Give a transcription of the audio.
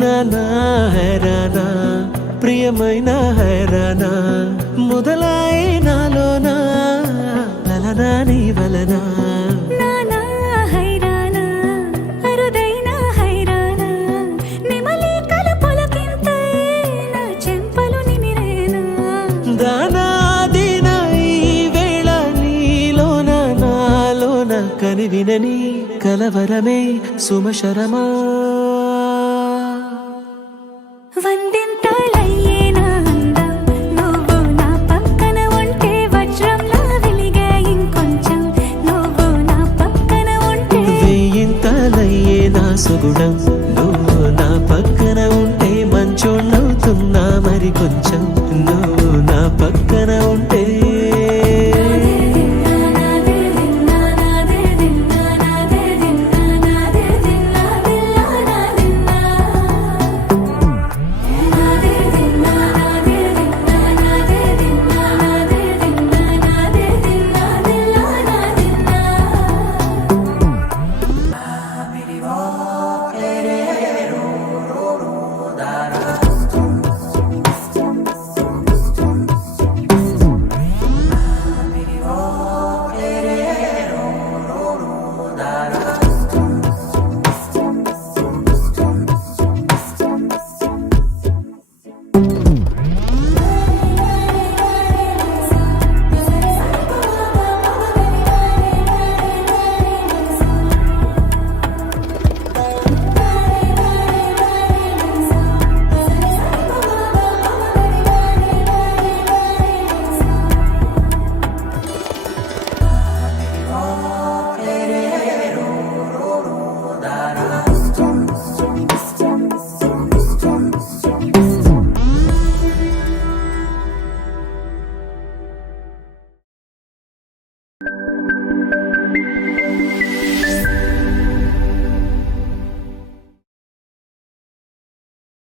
నానా హైరానా ప్రియమైన హైరానా మొదలాయి నాలోనా లలనా నీ వలనా నానా హైరానా అరుదైన హైరానా నిమలి కలుపులకింతై నా చెంపలు నిమిరేనా దానా దినా ఈ వేళ నీలోన నాలోన కనివినని కలవరమే సుమశరమా వందింతలయ్యేనా అందం నువ్వు నా పక్కన ఉంటే వజ్రంలా వెలిగే ఇంకొంచెం నువ్వు నా పక్కన ఉంటే వేయింతలయ్యే నా సుగుణం